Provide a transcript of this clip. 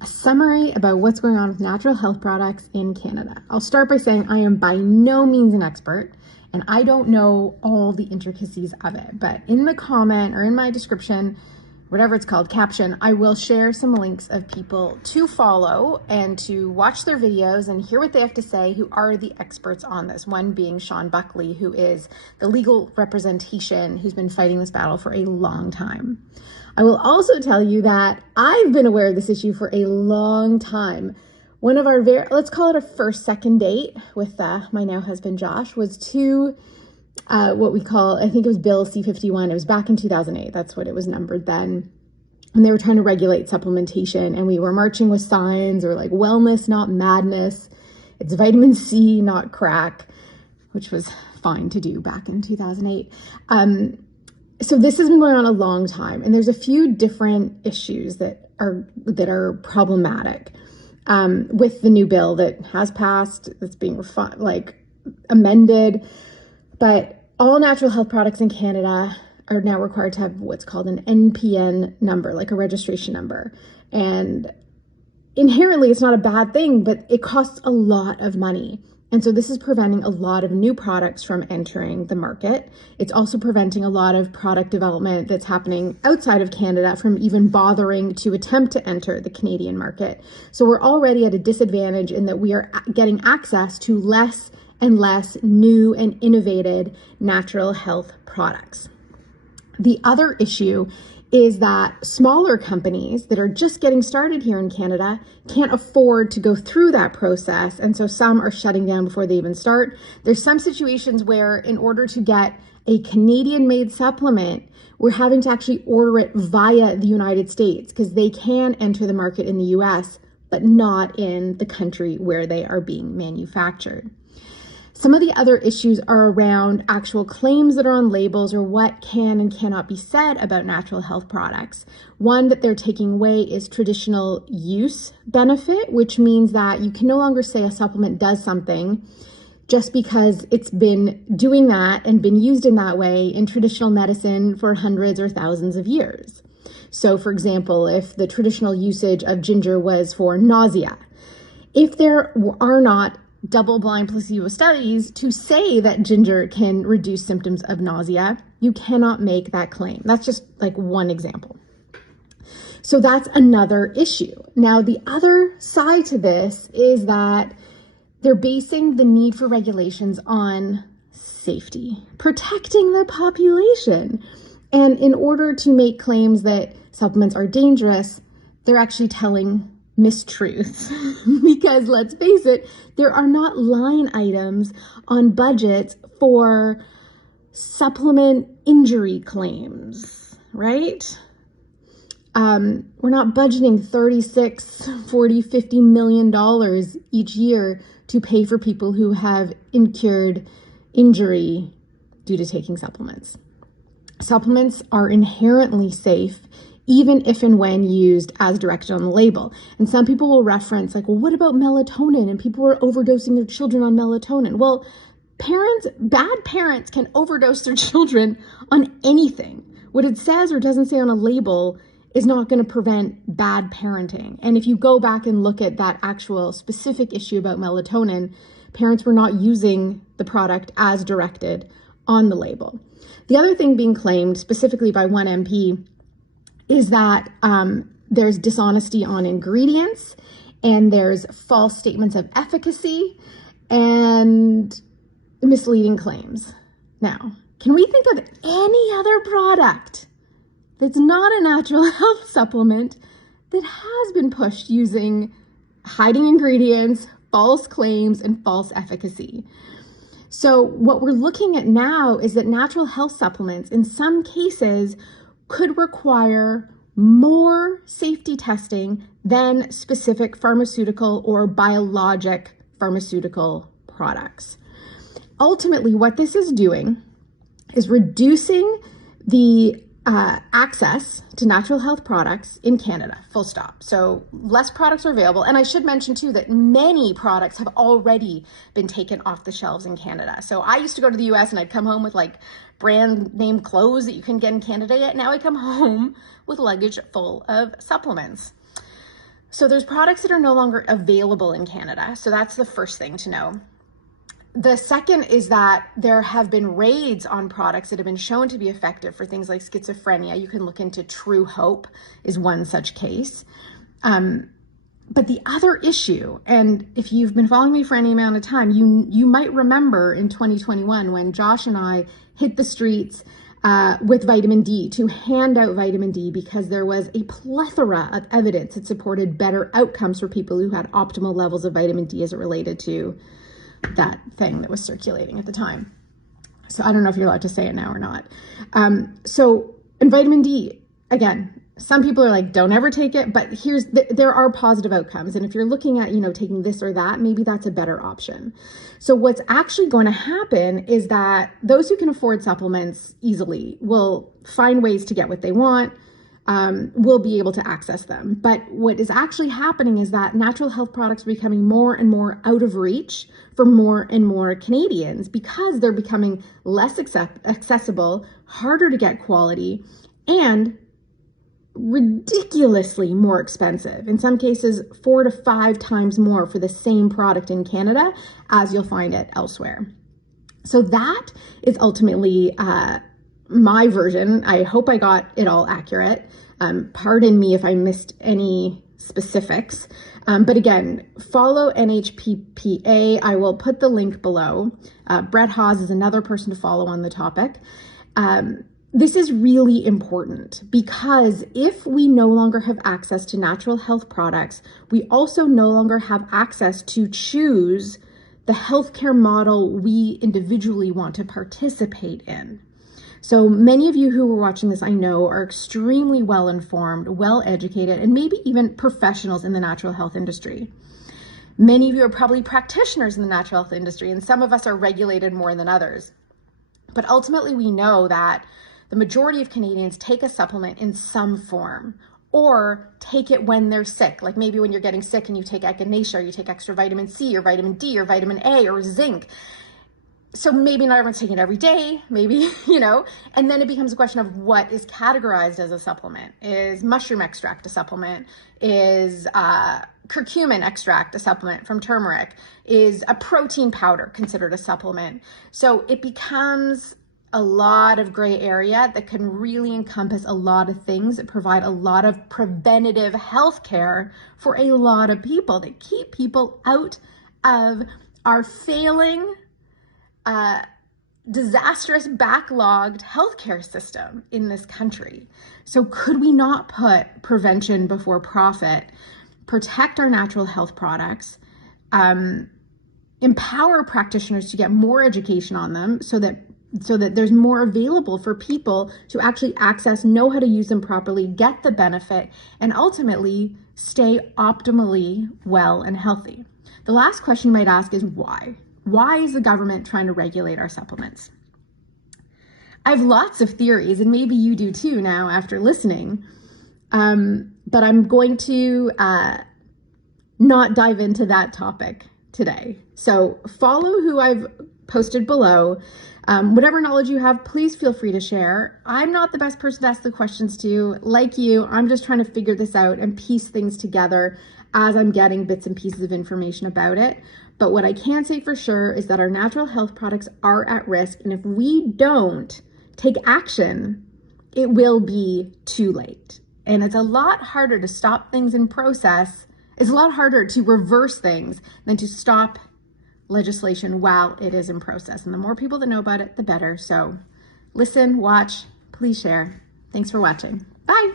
a summary about what's going on with natural health products in Canada. I'll start by saying I am by no means an expert and I don't know all the intricacies of it, but in the comment or in my description, whatever it's called, caption, I will share some links of people to follow and to watch their videos and hear what they have to say, who are the experts on this. One being Sean Buckley, who is the legal representation who's been fighting this battle for a long time. I will also tell you that I've been aware of this issue for a long time. One of our let's call it a second date with my now husband Josh was to what we call, I think it was Bill C-51. It was back in 2008. That's what it was numbered then. And they were trying to regulate supplementation, and we were marching with signs or like wellness, not madness. It's vitamin C, not crack, which was fine to do back in 2008. So this has been going on a long time, and there's a few different issues that are problematic with the new bill that has passed, that's being amended. But all natural health products in Canada are now required to have what's called an NPN number, like a registration number. And inherently, it's not a bad thing, but it costs a lot of money. And so this is preventing a lot of new products from entering the market. It's also preventing a lot of product development that's happening outside of Canada from even bothering to attempt to enter the Canadian market. So we're already at a disadvantage in that we are getting access to less and less new and innovative natural health products. The other issue is that smaller companies that are just getting started here in Canada can't afford to go through that process. And so some are shutting down before they even start. There's some situations where in order to get a Canadian-made supplement, we're having to actually order it via the United States because they can enter the market in the US, but not in the country where they are being manufactured. Some of the other issues are around actual claims that are on labels or what can and cannot be said about natural health products. One that they're taking away is traditional use benefit, which means that you can no longer say a supplement does something just because it's been doing that and been used in that way in traditional medicine for hundreds or thousands of years. So for example, if the traditional usage of ginger was for nausea, if there are not double-blind placebo studies to say that ginger can reduce symptoms of nausea, you cannot make that claim. That's just like one example. So that's another issue. Now, the other side to this is that they're basing the need for regulations on safety, protecting the population. And in order to make claims that supplements are dangerous, they're actually telling mistruths because let's face it, there are not line items on budgets for supplement injury claims, right? We're not budgeting 36, 40, $50 million each year to pay for people who have incurred injury due to taking supplements. Supplements are inherently safe even if and when used as directed on the label. And some people will reference like, well, what about melatonin? And people are overdosing their children on melatonin. Well, bad parents can overdose their children on anything. What it says or doesn't say on a label is not going to prevent bad parenting. And if you go back and look at that actual specific issue about melatonin, parents were not using the product as directed on the label. The other thing being claimed specifically by one MP is that there's dishonesty on ingredients and there's false statements of efficacy and misleading claims. Now, can we think of any other product that's not a natural health supplement that has been pushed using hiding ingredients, false claims, and false efficacy? So what we're looking at now is that natural health supplements in some cases could require more safety testing than specific pharmaceutical or biologic pharmaceutical products. Ultimately, what this is doing is reducing the access to natural health products in Canada, full stop. So less products are available. And I should mention too that many products have already been taken off the shelves in Canada. So I used to go to the US and I'd come home with like brand name clothes that you can get in Canada yet. Now I come home with luggage full of supplements. So there's products that are no longer available in Canada. So that's the first thing to know. The second is that there have been raids on products that have been shown to be effective for things like schizophrenia. You can look into True Hope is one such case. But the other issue, and if you've been following me for any amount of time, you might remember in 2021 when Josh and I hit the streets with vitamin D to hand out vitamin D because there was a plethora of evidence that supported better outcomes for people who had optimal levels of vitamin D as it related to that thing that was circulating at the time. So I don't know if you're allowed to say it now or not. And vitamin D, again, some people are like, don't ever take it, but there are positive outcomes. And if you're looking at, taking this or that, maybe that's a better option. So what's actually going to happen is that those who can afford supplements easily will find ways to get what they want, will be able to access them. But what is actually happening is that natural health products are becoming more and more out of reach for more and more Canadians because they're becoming less accessible, harder to get quality, and ridiculously more expensive. In some cases, 4 to 5 times more for the same product in Canada as you'll find it elsewhere. So that is ultimately my version. I hope I got it all accurate. Pardon me if I missed any specifics. But again, follow NHPPA. I will put the link below. Brett Haas is another person to follow on the topic. This is really important because if we no longer have access to natural health products, we also no longer have access to choose the healthcare model we individually want to participate in. So many of you who are watching this, I know, are extremely well informed, well educated, and maybe even professionals in the natural health industry. Many of you are probably practitioners in the natural health industry, and some of us are regulated more than others. But ultimately, we know that the majority of Canadians take a supplement in some form or take it when they're sick. Like maybe when you're getting sick and you take echinacea, or you take extra vitamin C or vitamin D or vitamin A or zinc. So maybe not everyone's taking it every day, maybe, and then it becomes a question of what is categorized as a supplement. Is mushroom extract a supplement? Is curcumin extract a supplement from turmeric? Is a protein powder considered a supplement? So it becomes a lot of gray area that can really encompass a lot of things that provide a lot of preventative health care for a lot of people, that keep people out of our failing, disastrous, backlogged healthcare system in this country. So could we not put prevention before profit, protect our natural health products, empower practitioners to get more education on them so that there's more available for people to actually access, know how to use them properly, get the benefit, and ultimately stay optimally well and healthy. The last question you might ask is why? Why is the government trying to regulate our supplements? I have lots of theories, and maybe you do too now after listening, but I'm going to not dive into that topic today. So follow who I've posted below. Whatever knowledge you have, please feel free to share. I'm not the best person to ask the questions to. Like you, I'm just trying to figure this out and piece things together as I'm getting bits and pieces of information about it. But what I can say for sure is that our natural health products are at risk. And if we don't take action, it will be too late. And it's a lot harder to stop things in process. It's a lot harder to reverse things than to stop legislation while it is in process. And the more people that know about it, the better. So listen, watch, please share. Thanks for watching. Bye.